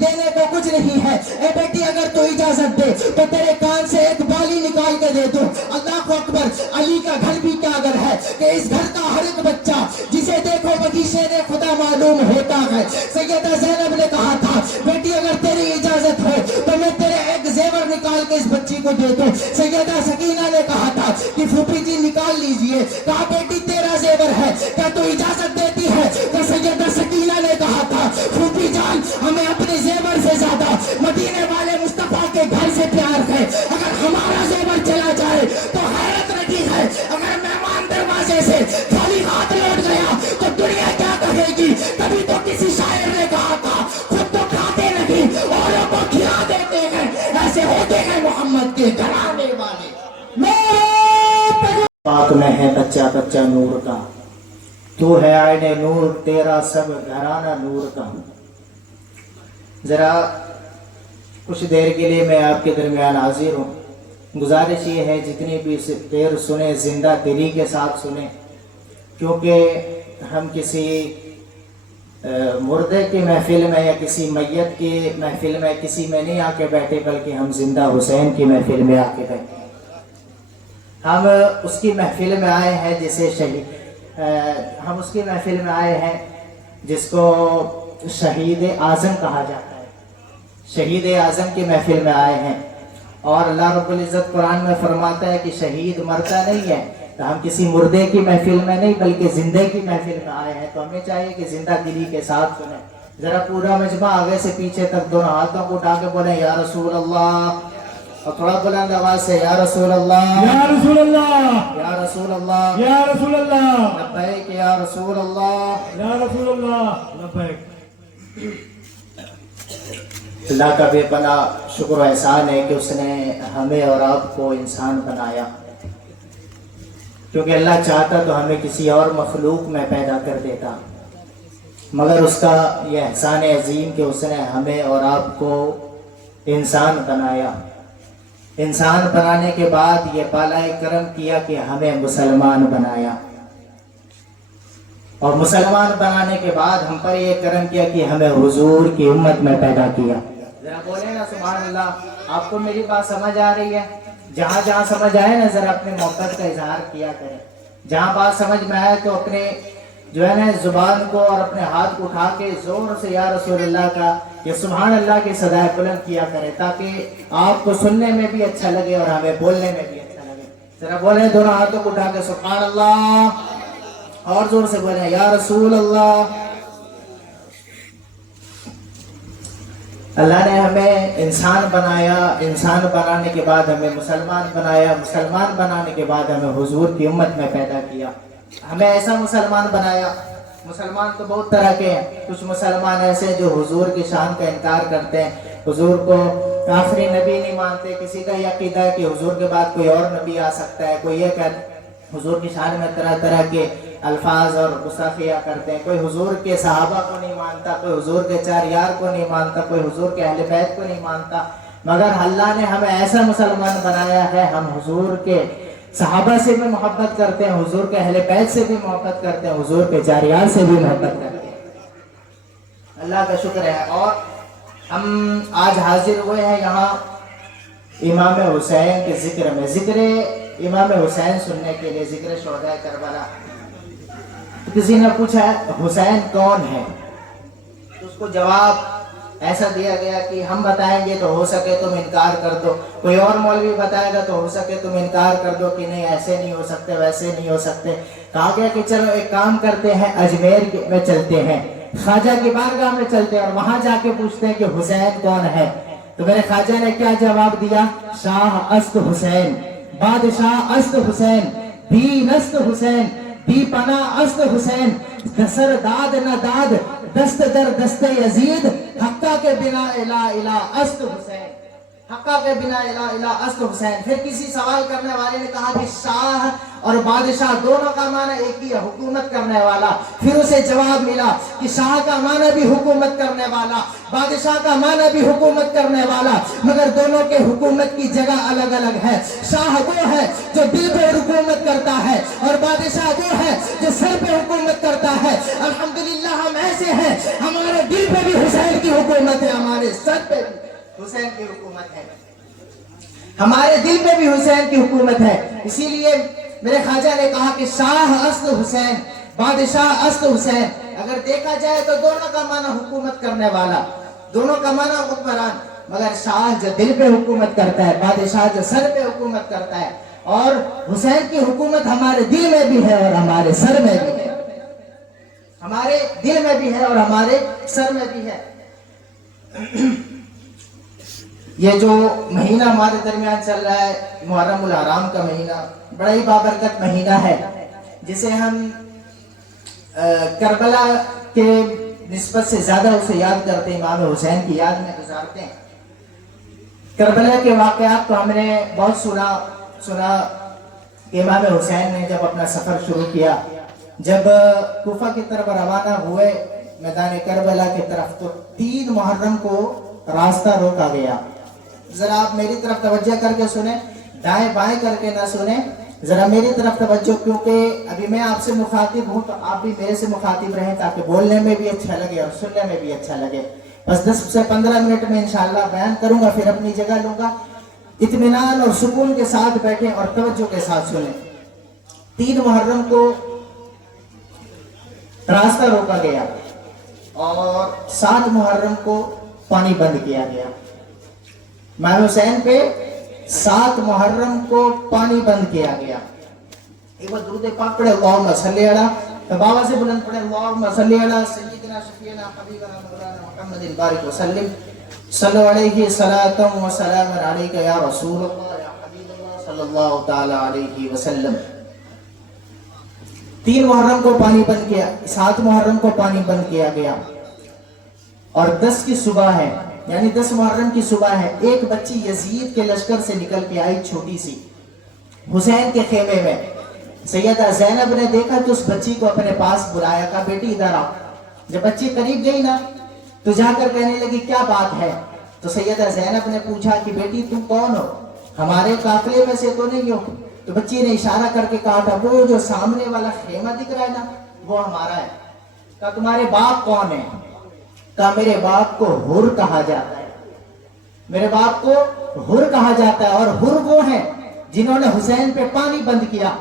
دینے کو کچھ نہیں ہے. اے بیٹی اگر تو اجازت دے تو تیرے کان سے ایک بالی نکال کے دے دوں. اللہ اکبر. علی کا گھر بھی کیا گھر ہے کہ اس گھر کا ہر ایک بچہ جسے دیکھو وہی شیر خدا معلوم ہوتا ہے. سیدہ زینب نے کہا تھا بیٹی اگر تیری اجازت ہو تو میں تیرے ایک زیور نکال کے اس بچی کو دے دوں. سیدہ سکینہ نے کہا تھا کہ پھوپھی جی نکال لیجئے. کہا بیٹی تیرا زیور ہے کیا تو اجازت دیتی ہے؟ تو سیدہ سکینہ نے کہا تھا پھوپھی جان ہمیں اپنے زیور سے زیادہ مدینے والے مصطفیٰ کے گھر سے پیار ہے. اگر ہمارا زیور چلا جائے تو حیرت لگی ہے. اگر مہمان دروازے سے خالی ہاتھ لوٹ گیا تو دنیا کیا کہے گی؟ کبھی تو کسی شاعر نے کہا تھا خود تو کھاتے نہیں اوروں کو کھلا دیتے ہیں، ایسے ہوتے ہیں محمد کے گھرانے والے. پاک میں ہے بچہ بچہ نور کا، تو ہے آئین نور تیرا سب گھرانہ نور کا. ذرا کچھ دیر کے لیے میں آپ کے درمیان حاضر ہوں. گزارش یہ ہے جتنی بھی دیر سنیں زندہ دلی کے ساتھ سنیں، کیونکہ ہم کسی مردے کی محفل میں یا کسی میت کی محفل میں کسی میں نہیں آ کے بیٹھے، بلکہ ہم زندہ حسین کی محفل میں آ کے بیٹھے. ہم اس کی محفل میں آئے ہیں جسے ہم اس کی محفل میں آئے ہیں جس کو شہید اعظم کہا جاتا ہے. شہید اعظم کی محفل میں آئے ہیں، اور اللہ رب العزت قرآن میں فرماتا ہے کہ شہید مرتا نہیں ہے. تو ہم کسی مردے کی محفل میں نہیں بلکہ زندے کی محفل میں آئے ہیں. تو ہمیں چاہیے کہ زندہ دلی کے ساتھ سنیں. ذرا پورا مجمع آگے سے پیچھے تک دونوں ہاتھوں کو اٹھا کے بولیں یا رسول اللہ، اور تھوڑا بلند آواز سے یا رسول اللہ، یا رسول اللہ، یا رسول اللہ، یا رسول اللہ، لبیک یا رسول اللہ، یا رسول اللہ، لبیک. اللہ کا بے پناہ شکر و احسان ہے کہ اس نے ہمیں اور آپ کو انسان بنایا. کیونکہ اللہ چاہتا تو ہمیں کسی اور مخلوق میں پیدا کر دیتا، مگر اس کا یہ احسان عظیم کہ اس نے ہمیں اور آپ کو انسان بنایا. انسان بنانے کے بعد یہ بالائے کرم کیا کہ ہمیں مسلمان بنایا، اور مسلمان بنانے کے بعد ہم پر یہ کرم کیا کہ ہمیں حضور کی امت میں پیدا کیا. ذرا بولیں نا سبحان اللہ. آپ کو میری بات سمجھ آ رہی ہے؟ جہاں جہاں سمجھ آئے نا ذرا اپنے محبت کا اظہار کیا کریں. جہاں بات سمجھ میں آئے تو اپنے جو ہے نا زبان کو اور اپنے ہاتھ کو اٹھا کے زور سے یا رسول اللہ کا یا سبحان اللہ کی صدائے بلند کیا کریں، تاکہ آپ کو سننے میں بھی اچھا لگے اور ہمیں بولنے میں بھی اچھا لگے. ذرا بولیں دونوں ہاتھوں کو اٹھا کے سبحان اللہ، اور زور سے بولیں یا رسول اللہ. اللہ نے ہمیں انسان بنایا، انسان بنانے کے بعد ہمیں مسلمان بنایا، مسلمان بنانے کے بعد ہمیں حضور کی امت میں پیدا کیا. ہمیں ایسا مسلمان بنایا. مسلمان تو بہت طرح کے ہیں. کچھ مسلمان ایسے ہیں جو حضور کی شان کا انکار کرتے ہیں، حضور کو آخری نبی نہیں مانتے. کسی کا یہ عقیدہ ہے کہ حضور کے بعد کوئی اور نبی آ سکتا ہے. کوئی یہ کہتا حضور کی شان میں طرح طرح کے الفاظ اور گستاخیاں کرتے ہیں. کوئی حضور کے صحابہ کو نہیں مانتا، کوئی حضور کے چار یار کو نہیں مانتا، کوئی حضور کے اہل بیت کو نہیں مانتا. مگر اللہ نے ہمیں ایسا مسلمان بنایا ہے، ہم حضور کے صحابہ سے بھی محبت کرتے ہیں، حضور کے اہل بیت سے بھی محبت کرتے ہیں، حضور کے چار یار سے بھی محبت کرتے ہیں. اللہ کا شکر ہے. اور ہم آج حاضر ہوئے ہیں یہاں امام حسین کے ذکر میں. ذکر امام حسین سننے کے لیے، ذکر شہداء کربلا. کسی نے پوچھا حسین کون ہے، تو اس کو جواب ایسا دیا گیا کہ ہم بتائیں گے تو ہو سکے تم انکار کر دو، کوئی اور مولوی بتائے گا تو ہو سکے تم انکار کر دو کہ نہیں ایسے نہیں ہو سکتے، ویسے نہیں ہو سکتے. کہا گیا کہ چلو ایک کام کرتے ہیں، اجمیر میں چلتے ہیں، خواجہ کی بارگاہ میں چلتے ہیں اور وہاں جا کے پوچھتے ہیں کہ حسین کون ہے. تو میرے خواجہ نے کیا جواب دیا؟ شاہ است حسین، بادشاہ است حسین، دین است حسین، بی پناہ است حسین، دسر داد نہ داد، دست در دست یزید، حقہ کے بنا الہ الہ است حسین. हक्का के बिना इला इला अस्त हुसैन। फिर किसी सवाल करने वाले ने कहा कि शाह और बादशाह दोनों का माना एक ही है, हुकूमत करने वाला। फिर उसे जवाब मिला कि शाह का माना भी हुकूमत करने वाला, बादशाह का माना भी हुकूमत करने वाला, मगर दोनों के हुकूमत की जगह अलग अलग है। शाह वो है जो दिल पे हुकूमत करता है और बादशाह वो है जो सर पे हुकूमत करता है। अल्हम्दुलिल्लाह हम ऐसे हैं, हमारे दिल पे भी हुसैन की हुकूमत है, हमारे सर पे भी हुसैन की हुकूमत है, हमारे दिल पे भी हुसैन की हुकूमत है। इसीलिए मेरे ख्वाजा ने कहा कि शाह अस्त हुसैन, बादशाह अस्त हुसैन। अगर देखा जाए तो दोनों का माना हुकूमत करने वाला, दोनों का माना हुक्मरान, मगर शाह जो दिल पे हुकूमत करता है, बादशाह जो सर पे हुकूमत करता है। और हुसैन की हुकूमत हमारे दिल में भी है और हमारे सर में भी है, हमारे दिल में भी है और हमारे सर में भी है। ये जो महीना हमारे दरमियान चल रहा है, मुहर्रम उल हराम का महीना, बड़ा ही बाबरकत महीना है, जिसे हम करबला के निस्बत से ज्यादा उसे याद करते हैं, इमाम हुसैन की याद में गुजारते हैं। करबला के वाक़यात तो हमने बहुत सुना कि इमाम हुसैन ने जब अपना सफर शुरू किया, जब कूफा की तरफ रवाना हुए मैदान करबला की तरफ, तो 3 मुहर्रम को रास्ता रोका गया। जरा आप मेरी तरफ तवज्जो करके सुने, दाएं बाएं करके ना सुने, जरा मेरी तरफ तवज्जो, क्योंकि अभी मैं आपसे मुखातिब हूं तो आप भी मेरे से मुखातिब रहें, ताकि बोलने में भी अच्छा लगे और सुनने में भी अच्छा लगे। बस 10 से 15 मिनट में इंशाअल्लाह बयान करूंगा, फिर अपनी जगह लूंगा। इत्मीनान और सुकून के साथ बैठे और तवज्जो के साथ सुने। 3 मुहर्रम को रास्ता रोका गया और 7 मुहर्रम को पानी बंद किया गया। इमाम हुसैन पे 7 मुहर्रम को पानी बंद किया गया। एक बार दुरूद पाक पढ़े, अल्लाहुम्मा सल्ली अला, तो बाबा से बुलंद पढ़े, अल्लाहुम्मा सल्ली अला सय्यिदिना शफीना हबीबना मौलाना मुहम्मदिन बारिक वसल्लिम सल्लल्लाहु अलैहि सलातम व सलाम अलैका या रसूलल्लाह या हबीबल्लाह सल्लल्लाहु तआला अलैहि वसल्लम। 3 मुहर्रम को पानी बंद किया, 7 मुहर्रम को पानी बंद किया गया और 10 की सुबह है, यानी 10 मुहर्रम की सुबह है। एक बच्ची यजीद के लश्कर से निकल के आई, छोटी सी, हुसैन के खेमे में। सैयदा ज़ैनब ने देखा तो उस बच्ची को अपने पास बुलाया, कहा बेटी इधर आओ। जब बच्ची करीब गई ना तो जाकर कहने लगी क्या बात है। तो सैयदा ज़ैनब ने पूछा कि बेटी तुम कौन हो, हमारे काफिले में से तो नहीं हो। तो बच्ची ने इशारा करके कहा था वो जो सामने वाला खेमा दिख रहा है ना वो हमारा है। कहा तुम्हारे बाप कौन है? कहा मेरे बाप को हुर कहा जाता है, मेरे बाप को हुर कहा जाता है। और हुर वो है जिन्होंने हुसैन पे पानी बंद किया,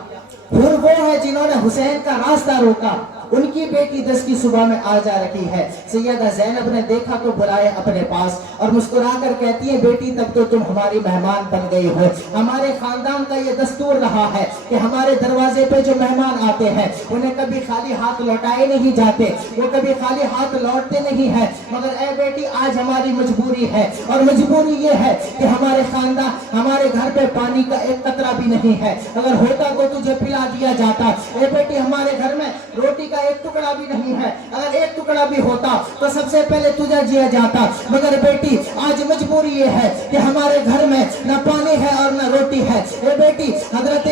हुर वो है जिन्होंने हुसैन का रास्ता रोका। उनकी बेटी 10 की सुबह में आ जा रही है। सैयदा ज़ैनब ने देखा तो बुलाया अपने पास और मुस्कुराकर कहती है बेटी तब तो तुम हमारी मेहमान बन गई हो। हमारे खानदान का ये दस्तूर रहा है कि हमारे दरवाजे पे जो मेहमान आते हैं उन्हें कभी खाली हाथ लौटाए नहीं जाते, वो कभी खाली हाथ लौटते नहीं है। मगर ए बेटी आज हमारी मजबूरी है और मजबूरी ये है कि हमारे खानदान, हमारे घर पे पानी का एक कतरा भी नहीं है। अगर होता तो तुझे पिला दिया जाता। ए बेटी हमारे घर में रोटी का एक टुकड़ा भी नहीं है, अगर एक टुकड़ा भी होता तो सबसे पहले तुझे जिया जाता। मगर बेटी आज मजबूरी ये है कि हमारे घर में न पानी है और न रोटी है। ए बेटी हजरत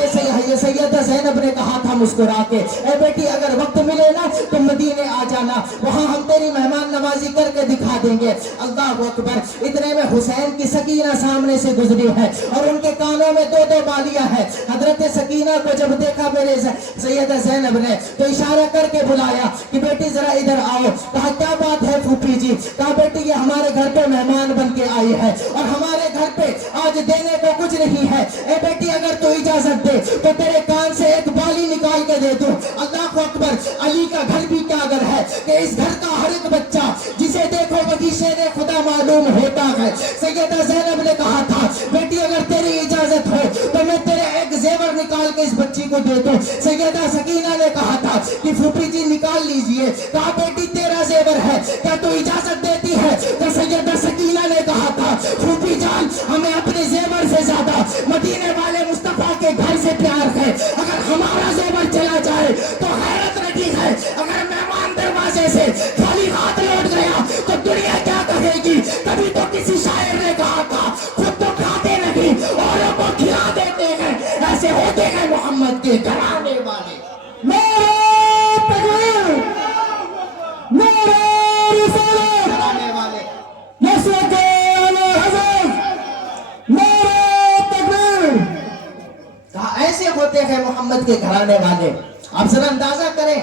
सैयदा ज़ैनब ने कहा था मुस्कुरा के, ए बेटी अगर वक्त मिले ना तो मदीने आ जाना, वहां हम तेरी मेहमान नवाजी करके दिखा देंगे। अल्लाह अकबर। इतने में हुसैन की सकीना सामने से गुजरी है और उनके कानों में 2-2 बालियां हैं। हजरत सकीना को जब देखा मेरे सैयदा ज़ैनब ने तो इशारा करके बुलाया कि बेटी जरा इधर आओ। कहा क्या बात है फूफी जी? कहा बेटी ये हमारे घर पे मेहमान बन के आई है और हमारे घर पे आज देने को कुछ नहीं है। ए बेटी अगर तू इजाजत दे तो तेरे कान से एक बाली निकाल के दे दूं। अल्लाह अकबर। अली का घर भी क्या घर है कि इस घर का हर एक बच्चा जिसे देखो वही शेर खुदा मालूम होता है। सैयदा ज़ैनब ने कहा था बेटी अगर तेरी इजाजत हो तो मैं तेरे एक जेवर निकाल के इस बच्ची को दे दूं। सैयदा सकीना ने कहा था कि फूफी जी निकाल लीजिए। कहा बेटी तेरा जेवर है, क्या तू इजाजत देती है? तो सैयदा सकीना ने कहा था फूफी जान हमें अपने जेवर से ज्यादा मदीने वाले मुस्तफा के घर से प्यार है। अगर हमारा जेवर चला जाए तो हैरत लगी है। अगर मेहमान दरवाजे से खाली हाथ लौट गया तो दुनिया क्या कहेगी? कभी तो किसी शायर ने कहा था खुद तो हैं मोहम्मद के घराने वाले। आप जरा अंदाजा करें,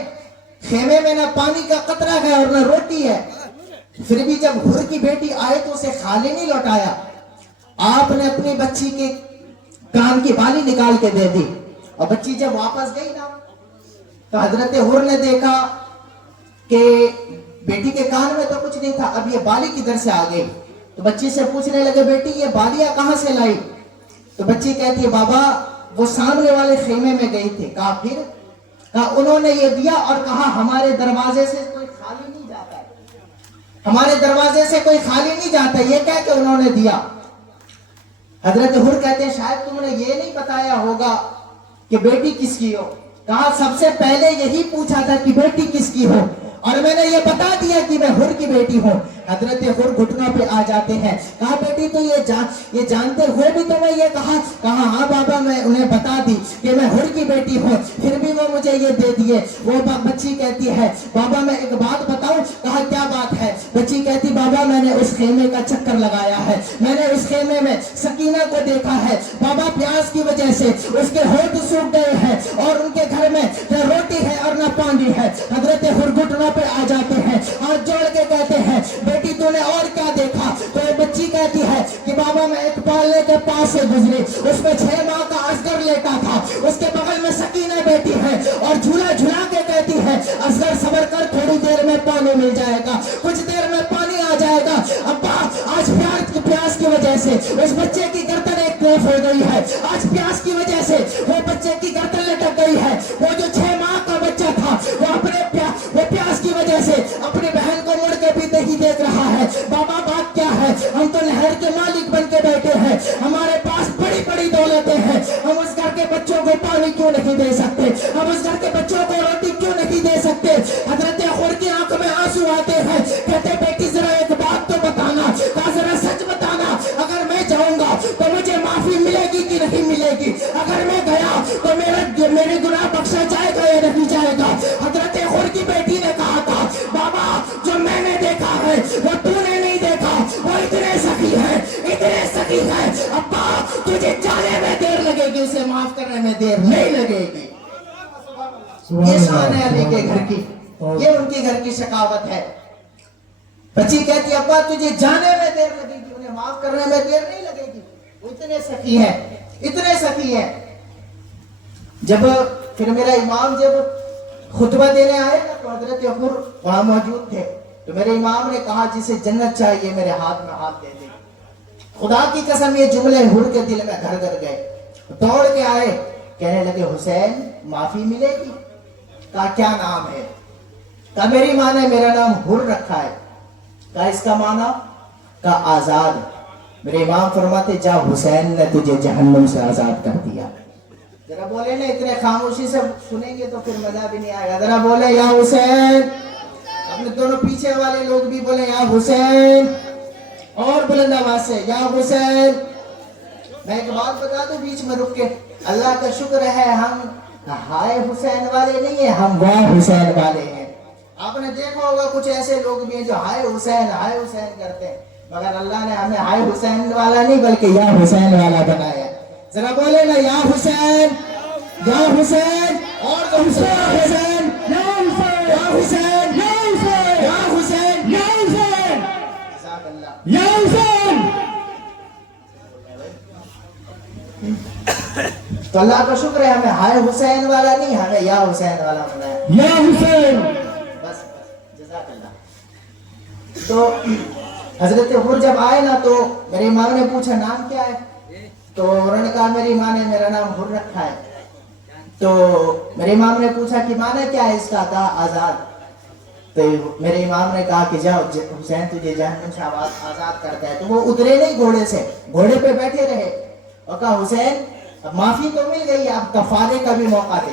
खेमे में ना पानी का कतरा है और ना रोटी है, फिर भी जब हुर की बेटी आए तो उसे खाली नहीं लौटाया। आपने अपनी बच्ची के कान की बाली निकाल के दे दी, और बच्ची जब वापस गई ना तो हजरत हुर ने देखा कि बेटी के कान में तो कुछ नहीं था, अब ये बाली किधर से आ गई। तो बच्ची से पूछने लगे, बेटी ये बालियां कहां से लाई? तो बच्ची कहती है, बाबा वो सामने वाले खेमे में गई थी। कहा फिर? कहा उन्होंने ये दिया और कहा हमारे दरवाजे से कोई खाली नहीं जाता है, हमारे दरवाजे से कोई खाली नहीं जाता, ये कह के उन्होंने दिया। हजरत हुर कहते हैं, शायद तुमने ये नहीं बताया होगा कि बेटी किसकी हो। कहा सबसे पहले यही पूछा था कि बेटी किसकी हो, और मैंने ये बता दिया कि मैं हुर की बेटी हूँ। हजरत हुर घुटनों पे आ जाते हैं। कहा बेटी तो ये जानते हुए भी तो मैं ये कहा? कहा हाँ बाबा, मैं उन्हें बता दी कि मैं हुर की बेटी हूँ, फिर भी वो मुझे ये दे दिए। वो बच्ची कहती है, बाबा मैं एक बात बताऊं? कहा क्या बात है? बच्ची कहती, बाबा मैंने उस खेमे का चक्कर लगाया है, मैंने उस खेमे में सकीना को देखा है, बाबा प्यास की वजह से उसके होठ सूख गए हैं और उनके घर में न रोटी है और न पानी है। हजरत हुर घुटनों पे आ जाते हैं, हाथ जोड़ के कहते हैं, बेटी तूने और क्या देखा? तो ये बच्ची कहती है कि बाबा मैं एक पाले के पास से गुजरी, उसमें 6 माह का असगर लेटा था, उसके बगल में सकीना बैठी है और झूला झुला के कहती है, असगर सबर कर, थोड़ी देर में पानी मिल जाएगा, कुछ देर में पानी आ जाएगा। अब्बा आज प्यास की वजह से उस बच्चे की गर्दन एक तरफ हो गई है, आज प्यास की वजह से वो बच्चे की गर्दन लटक गई है। वो जो 6 माह का बच्चा था वो प्यास की वजह से अपनी बहन को मुड़ के भी नहीं देख रहा है। बाबा बात क्या है? हम तो नहर के मालिक बन के बैठे हैं, हमारे पास बड़ी बड़ी दौलतें हैं, हम उस घर के बच्चों को पानी क्यों नहीं दे सकते? हम उस घर के बच्चों को रोटी क्यों नहीं दे सकते? हजरत हुर की आंख में आंसू आते हैं, कहते बेटी जरा एक बात तो बताना, कहा जरा सच बताना, अगर मैं जाऊंगा तो मुझे माफी मिलेगी कि नहीं मिलेगी? अगर मैं गया तो मेरे गुनाह बख्शा जाएगा या नहीं जाएगा? हजरत हुर की बेटी ने कहा था, बाबा जो मैंने देखा है वो तूने नहीं देखा, वो इतने सखी है, इतने सखी है। अब्बा तुझे जाने में देर लगेगी, उसे माफ करने में देर नहीं लगेगी। ये शान है अली के घर की, ये उनके घर की शकावत है। बच्ची कहती है, अब्बा तुझे जाने में देर लगेगी, उन्हें माफ करने में देर नहीं लगेगी, वो इतने सखी है, इतने सखी है। जब फिर मेरा इमाम जब खुतबा देने आए ना तो हजरत हुर वहां मौजूद थे, तो मेरे इमाम ने कहा जिसे जन्नत चाहिए मेरे हाथ में हाथ दे दे। खुदा की कसम ये जुमले हुर के दिल में घर घर गए, दौड़ के आए, कहने लगे हुसैन माफी मिलेगी? कहा क्या नाम है? कहा मेरी माँ ने मेरा नाम हुर रखा है। कहा इसका माना? कहा आजाद। मेरे इमाम फरमाते, जा हुसैन ने तुझे जहन्नुम से आजाद कर दिया। जरा बोले ना, इतने खामोशी से सुनेंगे तो फिर मजा भी नहीं आएगा। जरा बोले या हुसैन, अपने दोनों पीछे वाले लोग भी बोले या हुसैन, और बुलंद आवाज से या हुसैन। मैं एक बात बता दूं बीच में रुक के, अल्लाह का शुक्र है हम हाय हुसैन वाले नहीं है, हम वाह हुसैन वाले हैं। आपने देखा होगा कुछ ऐसे लोग भी हैं जो हाय हुसैन करते हैं, मगर अल्लाह ने हमें हाय हुसैन वाला नहीं बल्कि या हुसैन वाला बनाया। जरा बोले ना या हुसैन, या हुसैन, और तो हुसैन, हुसैन, या हुसैन, या हुसैन, या हुसैन, या हुसैन, या हुसैन, या हुसैन। तो अल्लाह का शुक्र है हमें हाय हुसैन वाला नहीं, हमें या हुसैन वाला बनाया, या हुसैन। बस जज़ाकल्लाह। तो हजरत हुर जब आए ना तो मेरी माँ ने पूछा नाम क्या है? तो उन्होंने कहा मेरी माँ ने मेरा नाम हुर रखा है। तो मेरे इमाम ने पूछा कि माना क्या है इसका? कहा आजाद। तो मेरे इमाम ने कहा कि जाओ हुसैन तुझे जहन्नम से आजाद करता है। तो वो उतरे नहीं घोड़े से, घोड़े पे बैठे रहे और कहा हुसैन अब माफी तो मिल गई, अब कफारे का भी मौका दे।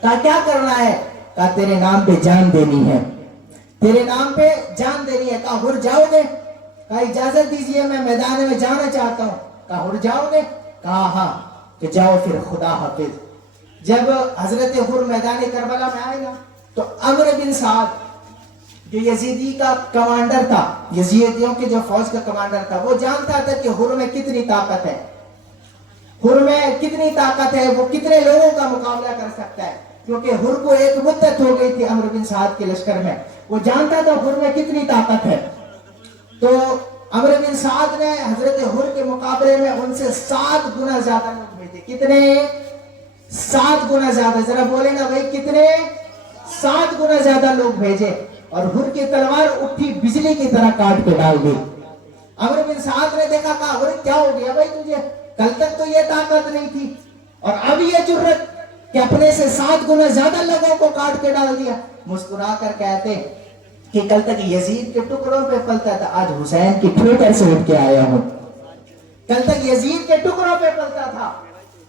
कहा क्या करना है? कहा तेरे नाम पे जान देनी है, तेरे नाम पे जान देनी है। कहा हुर जाओगे? कहा इजाजत दीजिए मैं मैदान में जाना चाहता हूँ। कहा हुर जाओगे? कहा हाँ। तो जाओ फिर खुदा हाफिज। जब हजरत हुर मैदान करबला में आए ना तो अमर बिन साद जो यजीदी का कमांडर था, यजीदियों के जो फौज का कमांडर था, वो जानता था कि हुर में कितनी ताकत है। हुर में कितनी ताकत है, वो कितने लोगों का मुकाबला कर सकता है, क्योंकि हुर को एक मुद्दत हो गई थी अमर बिन साद के लश्कर में, वो जानता था हुर में कितनी ताकत है। तो अमर बिन साद ने हजरत हुर के मुकाबले में उनसे 7 गुना ज्यादा लोग भेजे। कितने? 7 गुना ज्यादा। जरा बोले ना भाई, कितने? 7 गुना ज्यादा लोग भेजे, और हुर की तलवार उठी बिजली की तरह काट के डाल दी। अमर बिन साद ने देखा, कहा हुर क्या हो गया भाई तुझे, कल तक तो ये ताकत नहीं थी और अब ये जुर्रत कि अपने से 7 गुना ज्यादा लोगों को काट के डाल दिया। मुस्कुरा कर कहते कि कल तक यजीद के टुकड़ों पे पलता था, आज हुसैन की ठोकर से उठ के आया हूं। कल तक यजीद के टुकड़ों पे पलता था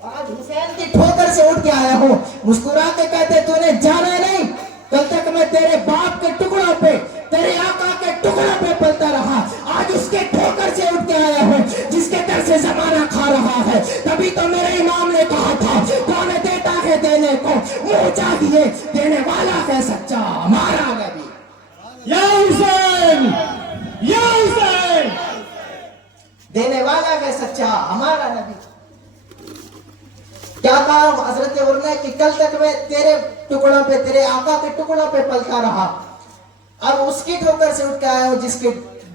और आज हुसैन की ठोकर से उठ के आया हूं। मुस्कुरा के कहते तूने जाना नहीं, कल तक मैं तेरे बाप के टुकड़ों पे, तेरे आका के टुकड़ों पे पलता रहा, आज उसके ठोकर से उठ के आया हूं जिसके दर से जमाना खा रहा है। तभी तो मेरे इमाम ने कहा था, कौन देता है देने को, मुंह चाहिए देने वाला है सच्चा हमारा नबी। या हुसैन, या हुसैन। देने वाला है सच्चा हमारा नबी। क्या कहा हजरत उमर ने कि कल तक मैं तेरे टुकड़ों पे, तेरे आका के टुकड़ों पे पलता रहा, अब उसकी ठोकर से उठ के आया हूं जिसके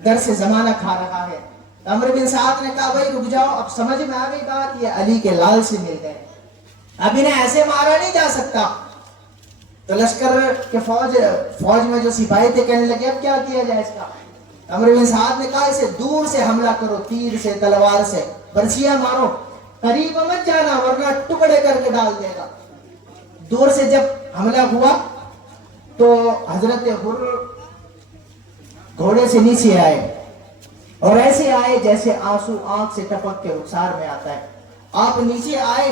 दर से जमाना खा रहा है। अमर बिन साद ने कहा भाई रुक जाओ, अब समझ में आ गई बात, ये अली के लाल से मिल गए, अब इन्हें ऐसे मारा नहीं जा सकता। तो लश्कर के फौज में जो सिपाही थे कहने लगे अब क्या किया जाए इसका। अमर बिन साद ने कहा इसे दूर से हमला करो, तीर से, तलवार से, बरसिया मारो, करीब मत जाना वरना टुकड़े करके डाल देगा। दूर से जब हमला हुआ तो हजरत हुर घोड़े से नीचे आए और ऐसे आए जैसे आंसू आंख से टपक के रुखसार में आता है। आप नीचे आए